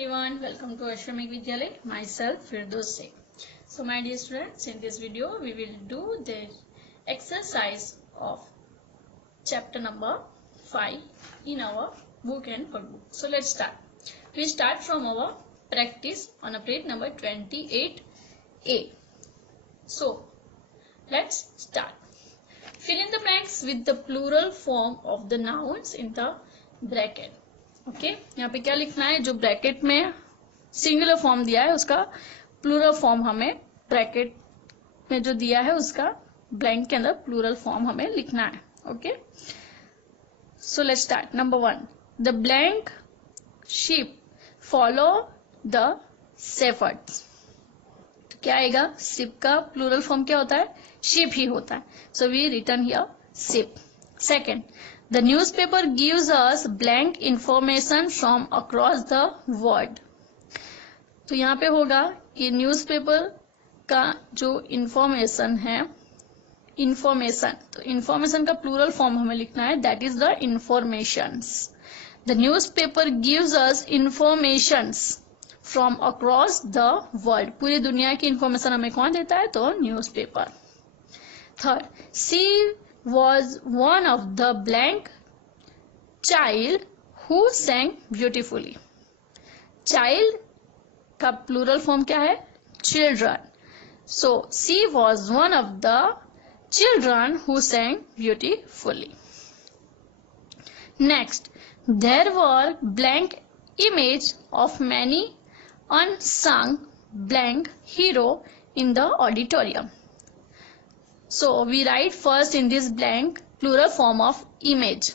everyone, welcome to Ashramik Vidyalay. Myself Firdaus Sheikh. So my dear students, in this video we will do the exercise of chapter number 5 in our book and workbook. So let's start. We start from our practice on a page number 28A. So let's start. Fill in the blanks with the plural form of the nouns in the bracket. Okay यहाँ पे क्या लिखना है, जो bracket में singular form दिया है उसका प्लूरल फॉर्म हमें ब्रैकेट में जो दिया है उसका ब्लैंक के अंदर प्लूरल फॉर्म हमें लिखना है. Okay so let's start. Number 1, the blank sheep follow the shepherd's. तो क्या आएगा, शिप का प्लूरल फॉर्म क्या होता है, शिप ही होता है. So we return here ship. Second, the newspaper gives us blank information from across the world. तो यहाँ पे होगा कि न्यूज़पेपर का जो इंफॉर्मेशन है, इंफॉर्मेशन, तो इंफॉर्मेशन का प्लूरल फॉर्म हमें लिखना है, that is the informations. The newspaper gives us informations from across the world. पूरी दुनिया की इंफॉर्मेशन हमें कौन देता है, तो newspaper. Third, she was one of the blank child who sang beautifully. Child का plural form क्या है, children. So she was one of the children who sang beautifully. Next, there were blank image of many unsung blank hero in the auditorium. So we write first in this blank plural form of image.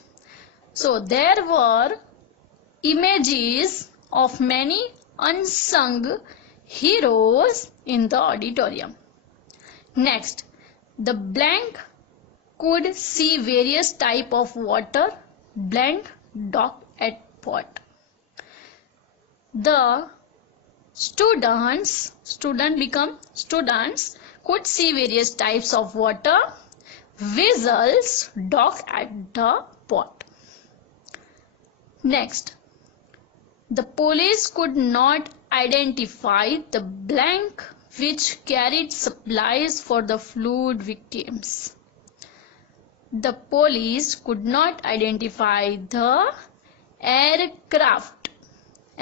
So there were images of many unsung heroes in the auditorium. Next, the blank could see various type of water, blank docked at pot. The student become students could see various types of water, vessels docked at the pot. Next, the police could not identify the blank which carried supplies for the flood victims. The police could not identify the aircraft.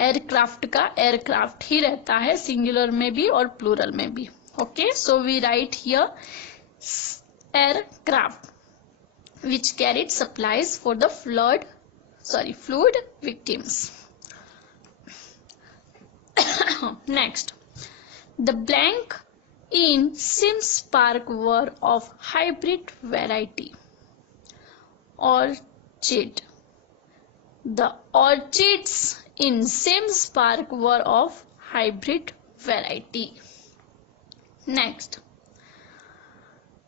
Aircraft का aircraft ही रहता है, singular में भी और plural में भी. Okay, so we write here aircraft which carried supplies for the flood victims. Next, the blank in Sims Park were of hybrid variety. Orchid. The orchids in Sims Park were of hybrid variety. Next,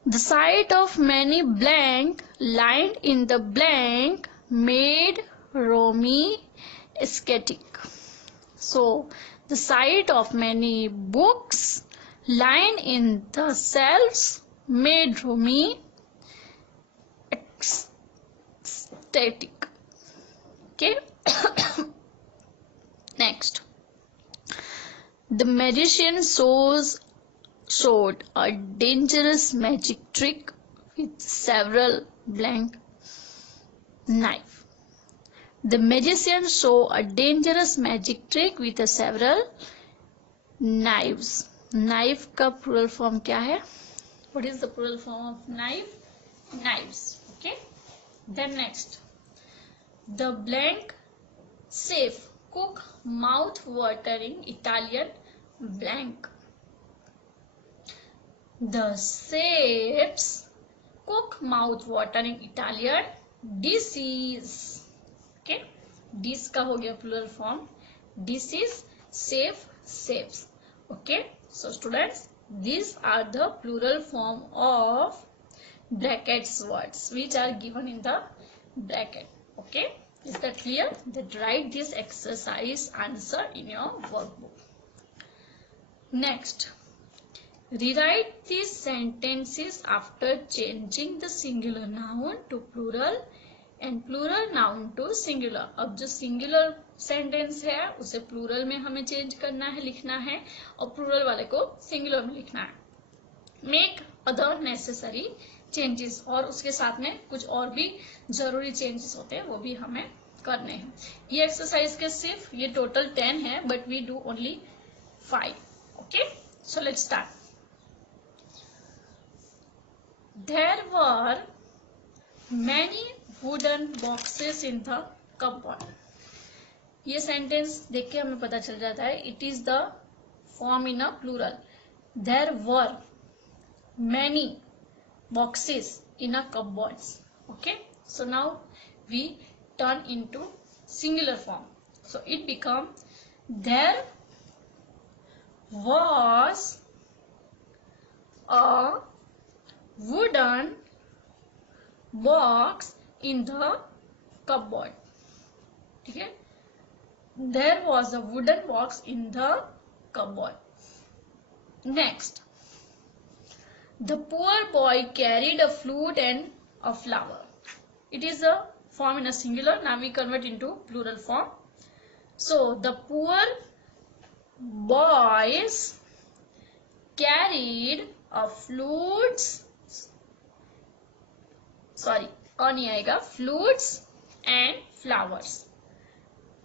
the sight of many blank lined in the blank made Romy ecstatic. So the sight of many books lined in the shelves made Romy ecstatic. Okay. Next, the magician showed a dangerous magic trick with several blank knives. The magician showed a dangerous magic trick with several knives. Knife का plural form क्या है? What is the plural form of knife? Knives. Okay. Then next, the blank chef cook mouth-watering Italian blank. The chefs cook mouth-watering Italian dishes. Okay, dish का हो गया plural form, dishes, chef, chefs. Okay, so students, these are the plural form of brackets words which are given in the bracket. Okay, is that clear? Then write this exercise answer in your workbook. Next, rewrite these sentences after changing the singular noun to plural and plural noun to singular. अब जो singular sentence है उसे plural में हमें change करना है, लिखना है, और प्लूरल वाले को सिंगुलर में लिखना है। मेक अदर नेसेसरी चेंजेस, और उसके साथ में कुछ और भी जरूरी चेंजेस होते हैं वो भी हमें करने हैं। ये एक्सरसाइज के सिर्फ ये टोटल 10 है, but we do only 5। Okay, so let's start. There were many wooden boxes in the cupboard. ये सेंटेंस देख के हमें पता चल जाता है it is the form in a plural. There were many boxes in a cupboard. Okay, so now we turn into singular form. So it become there was a wooden box in the cupboard. ठीक है, there was a wooden box in the cupboard. Next, the poor boy carried a flute and a flower. It is a form in a singular. Now we convert into plural form. So the poor boys carried a flute, नहीं आएगा, flutes and flowers.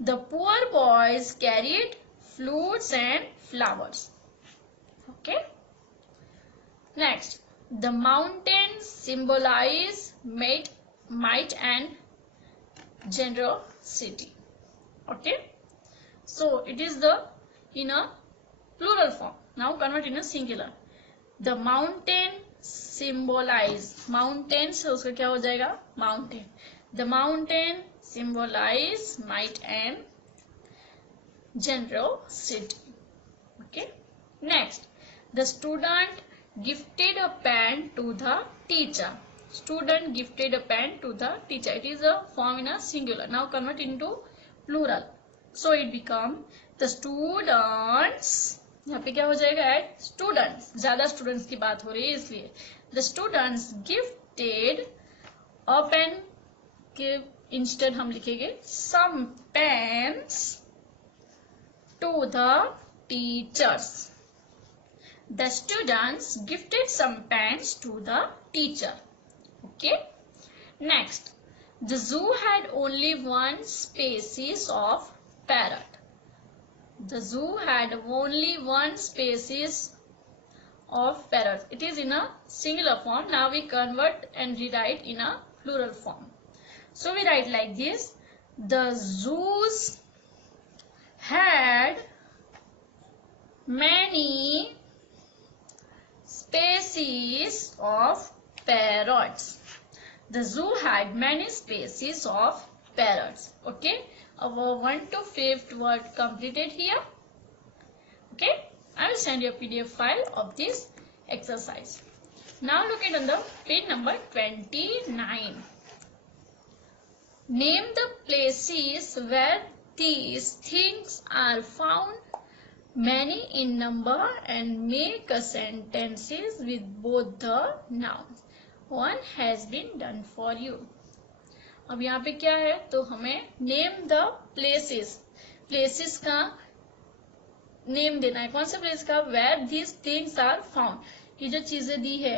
The poor boys carried flutes and flowers. Okay. Next, the mountains symbolize might and generosity. Okay. So it is the in a plural form. Now convert in a singular. The mountain symbolize, mountain से उसका क्या हो जाएगा, mountain. The mountain symbolize might and generosity. Okay. Next, the student gifted a pen to the teacher. Student gifted a pen to the teacher. It is a form in a singular. Now convert into plural. So it become the students, यहाँ पे क्या हो जाएगा, eight students, ज्यादा students की बात हो रही है इसलिए the students gifted a pen के इंस्टेड हम लिखेंगे some pens to the teachers. The students gifted some pens to the teacher. Okay. Next, the zoo had only one species of parrot. The zoo had only one species of parrot. It is in a singular form. Now we convert and rewrite in a plural form. So we write like this: the zoos had many species of parrots. The zoo had many species of parrots. Okay. Our 1 to 5th word completed here. Okay, I will send you a PDF file of this exercise. Now look at on the page number 29. Name the places where these things are found, many in number, and make a sentences with both the nouns. One has been done for you. अब यहाँ पे क्या है, तो हमें name the places, places का name देना है। कौन से प्लेस का, where these things are found. ये जो चीजें दी है,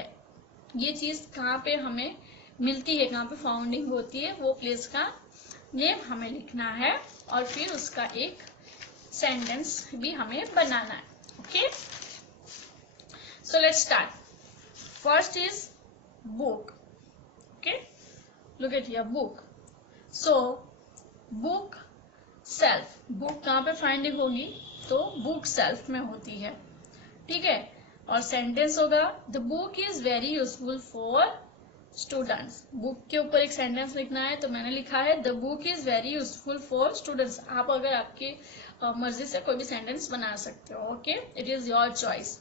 ये चीज कहाँ पे हमें मिलती है, कहाँ पे फाउंडिंग होती है, वो प्लेस का नेम हमें लिखना है और फिर उसका एक सेंटेंस भी हमें बनाना है। Okay, so let's start. First is book. Okay, look at here, book. So book self, book कहाँ पे फाइंडिंग होगी, तो book self में होती है। ठीक है, और सेंटेंस होगा the book is very useful for students. Book के ऊपर एक सेंटेंस लिखना है, तो मैंने लिखा है the book is very useful for students. आप अगर आपकी मर्जी से कोई भी सेंटेंस बना सकते हो। Okay, it is your choice,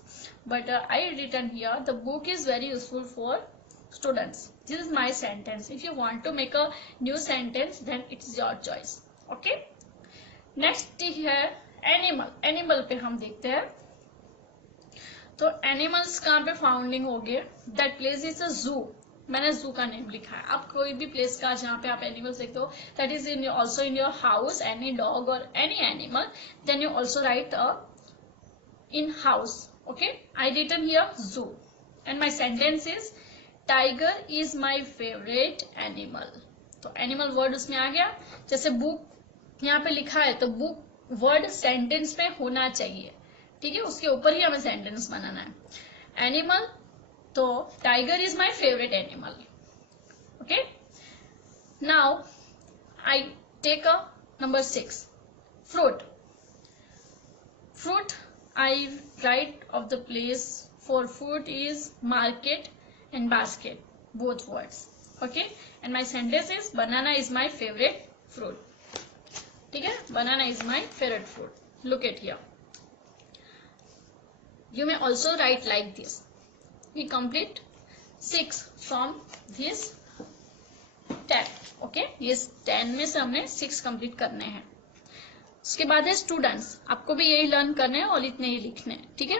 but I written here the book is very useful for students. This is my sentence. If you want to make a new sentence, then it's your choice. Okay. Next है animal. Animal पे हम देखते हैं, तो animals कहाँ पे founding हो गए, that place is a zoo. मैंने जू का नेम लिखा है. आप कोई भी प्लेस का जहाँ पे आप एनिमल्स देखते हो, that is in also in your house, any dog और any animal, then you also write in house. Okay, I written here zoo and my sentence is tiger is my favorite animal. तो animal word उसमें आ गया. जैसे book यहाँ पे लिखा है तो book word sentence में होना चाहिए. ठीक है, उसके ऊपर ही हमें sentence बनाना है. Animal तो tiger is my favorite animal. Okay, now I take a number 6 fruit. Fruit I write of the place for fruit is market and basket, both words. Okay, and my sentence is banana is my favorite fruit. ठीक है, banana is my favorite fruit. Look at here. You may also write like this. We complete 6 from this 10. Okay, ये 10 में से हमने 6 complete करने हैं. उसके बाद है स्टूडेंट्स, आपको भी यही लर्न करने हैं और इतने ही लिखने हैं. ठीक है,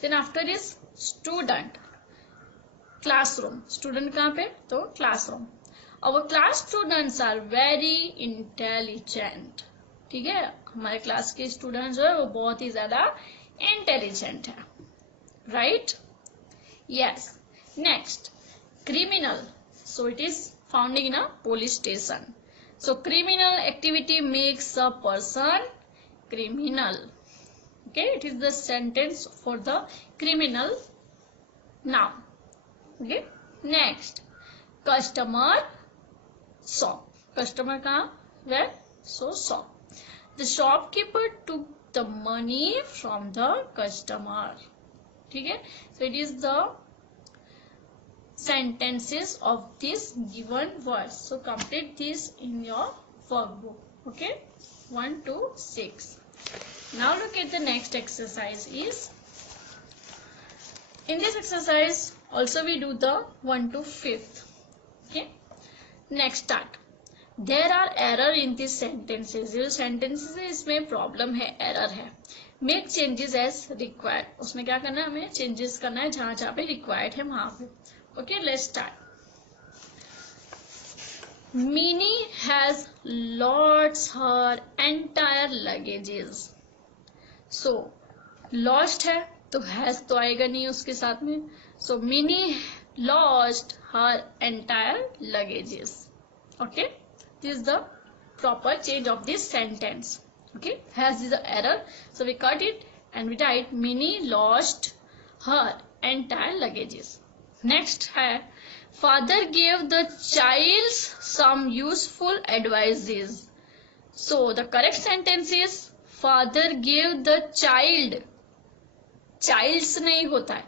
then after is student. Classroom, student कहाँ पे, तो classroom. Our class students are very intelligent. ठीक है, हमारे क्लास के स्टूडेंट जो है वो बहुत ही ज्यादा इंटेलिजेंट है. Right, yes. Next criminal, so it is founding in a police station. So criminal activity makes a person criminal. Okay, it is the sentence for the criminal noun. Okay, next customer shop. Customer कहाँ, where, so shop. The shopkeeper took the money from the customer. ठीक है, so it is the sentences of this given words. So complete this in your workbook. Okay, 1 to 6. Now look at the next exercise is, in this exercise also we do the 1 to 5th. Okay, next start. There are error in these sentences. ये sentences है इसमें problem है, error है. Make changes as required. उसमें क्या करना है, हमें changes करना है जहाँ जहाँ पे required है वहां पे. Okay, let's start. Minnie has lost her entire luggages. So lost है तो has तो आएगा नहीं उसके साथ में. So Minnie lost her entire luggages. Okay, this is the proper change of this sentence. Okay, has is the error, so we cut it and we write Minnie lost her entire luggages. Next है father gave the child some useful advices. So the correct sentence is father gave the child. childs नहीं होता है,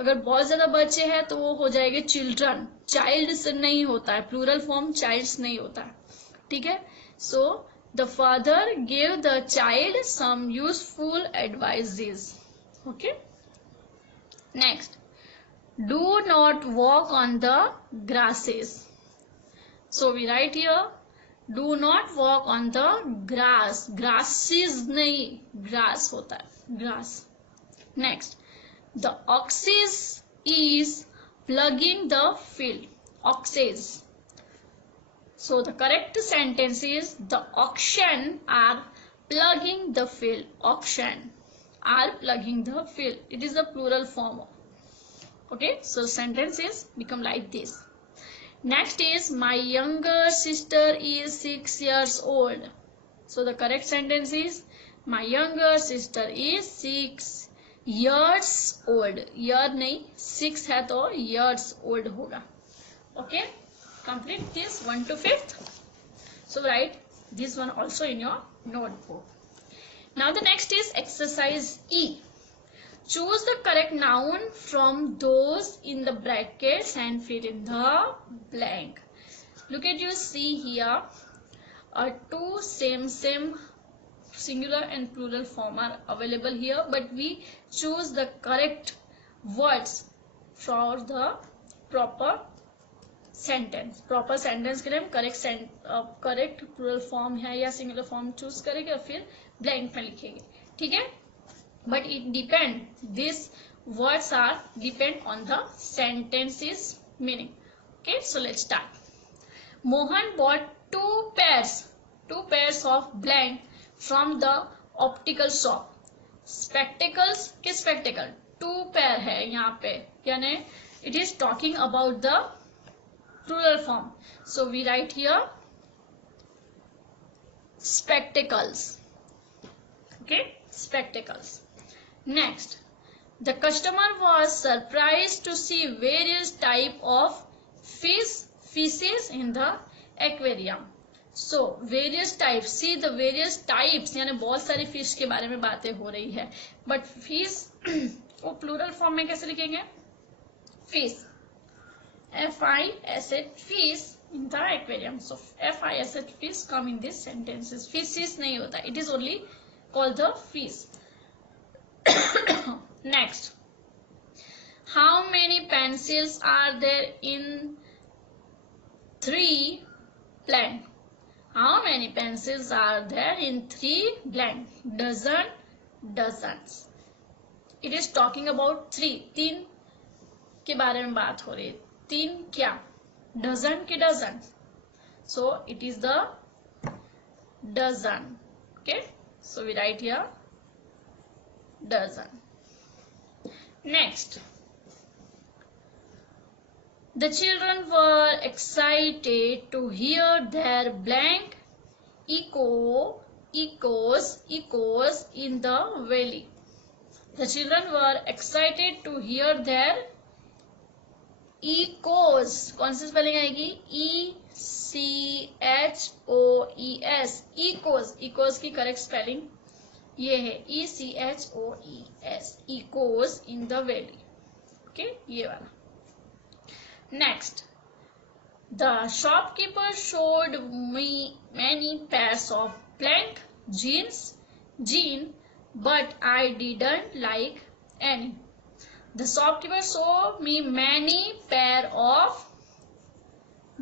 अगर बहुत ज्यादा बच्चे हैं तो वो हो जाएंगे children. childs नहीं होता है, plural form childs नहीं होता है. ठीक है, so the father gave the child some useful advices. Okay, next. Do not walk on the grasses. So we write here, do not walk on the grass. Grasses नहीं, grass होता है, grass. Next, the oxes is plugging the field. Oxes. So the correct sentence is the oxen are plugging the field. Oxen are plugging the field. It is the plural form. Okay, so sentences become like this. Next is my younger sister is 6 years old. So the correct sentence is my younger sister is 6 years old. Year नहीं, 6 है तो years old होगा. Okay, complete this 1 to 5th. So write this one also in your notebook. Now the next is exercise E. Choose the correct noun from those in the brackets and fill in the blank. Look at, you see here two same singular and plural form are available here, but we choose the correct words for the proper sentence. Proper sentence के लिए हम correct plural form है या singular form choose करेंगे और फिर blank में लिखेंगे. ठीक है, but it depend, these words are depend on the sentence's meaning. Okay, so let's start. Mohan bought two pairs of blank from the optical shop. Spectacles के spectacle two pair है यहाँ पे, यानी it is talking about the plural form. So we write here spectacles. Okay, spectacles. Next, the customer was surprised to see various type of fishes in the aquarium. So various types, see the various types, यानी बहुत सारी fish के बारे में बातें हो रही है. बट फिश वो प्लूरल फॉर्म में कैसे लिखेंगे? Fish, F-I-S-H, fish in the aquarium. So F-I-S-H fish come in this sentences. Fishes नहीं होता, it is only called the fish. Next, how many pencils are there in 3 blank? How many pencils are there in 3 blank? Dozen, dozens. It is talking about 3. 3 के बारे में बात हो रही है. 3 क्या? Dozen के dozen. So it is the dozen. Okay. So we write here dozen. Next, the children were excited to hear their blank echoes in the valley. The children were excited to hear their echoes. कौन सी spelling आएगी? E-C-H-O-E-S. echoes. echoes की correct spelling ये है E-C-H-O-E-S. echoes in the valley. Okay, ये वाला. Next, the shopkeeper showed me many pairs of blank jeans, but I didn't like any. The shopkeeper showed me many pair of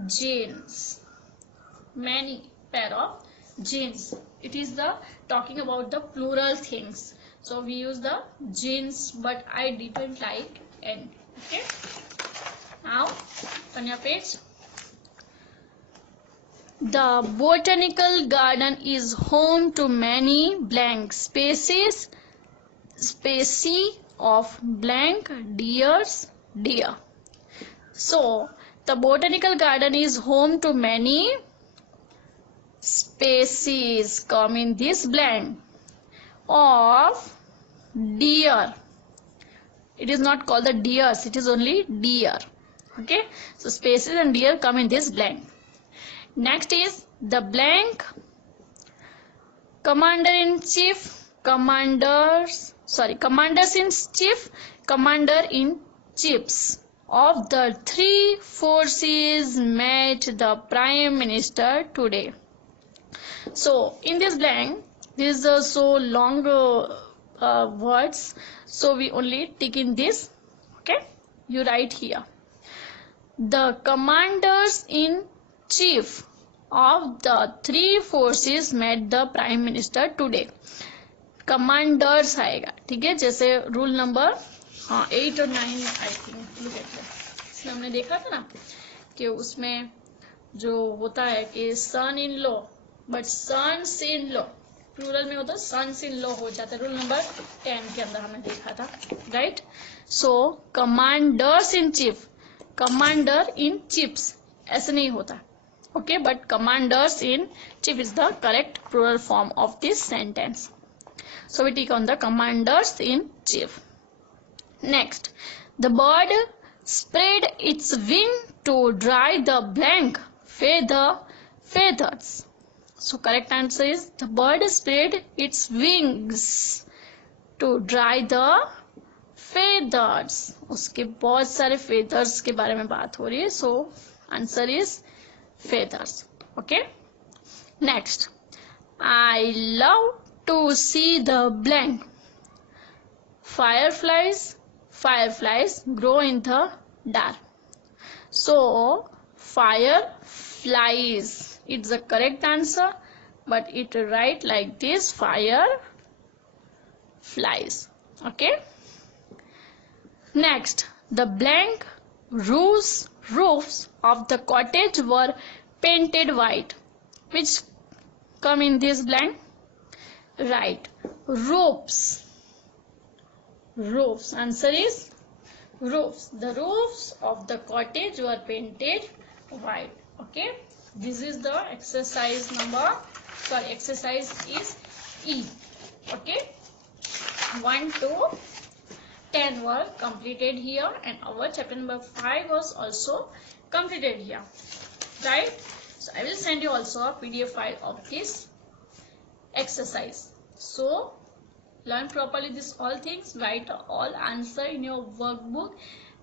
jeans. Many pair of jeans. It is the talking about the plural things. So we use the jeans, but I didn't like any. Okay. Now, on your page. The botanical garden is home to many blank species of blank deer. So, the botanical garden is home to many species, come in this blank, of deer. It is not called the deers, it is only deer. Okay, so species and deer come in this blank. Next is the blank commander-in-chief, commander-in-chiefs of the 3 forces met the Prime Minister today. So in this blank, these are so long words, so we only tick in this. Okay, you write here the commanders-in-chief of the 3 forces met the Prime Minister today. Commanders आएगा, ठीक है, जैसे rule number 8 और 9 I think. Look at here, इसमें हमने देखा था ना कि उसमें जो होता है कि son in law, but sons in law plural में होता है, सन्स इन लॉ हो जाता है. रूल नंबर 10 के अंदर हमने देखा था, right. So commanders in chief, commander in chiefs ऐसे नहीं होता. Okay, but commanders in chief is the correct plural form of this sentence. So we take on the commanders in chief. Next, the bird spread its wing to dry the blank feathers. So correct answer is the bird spread its wings to dry the feathers. उसके बहुत सारे feathers के बारे में बात हो रही है. So answer is feathers. Okay. Next, I love to see the blank. Fireflies grow in the dark. So fireflies, it's the correct answer, but it write like this, fireflies. Okay. Next, the blank rose roofs of the cottage were painted white. Which come in this blank? Right. Roofs. Roofs. Answer is roofs. The roofs of the cottage were painted white. Okay. This is the exercise number. Sorry, exercise is E. Okay. 1 to 10 were completed here, and our chapter number 5 was also completed here. Right. So I will send you also a PDF file of this exercise. So learn properly this all things, write all answer in your workbook,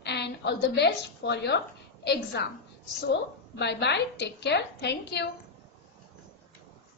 and all the best for your exam. So bye bye, take care, thank you.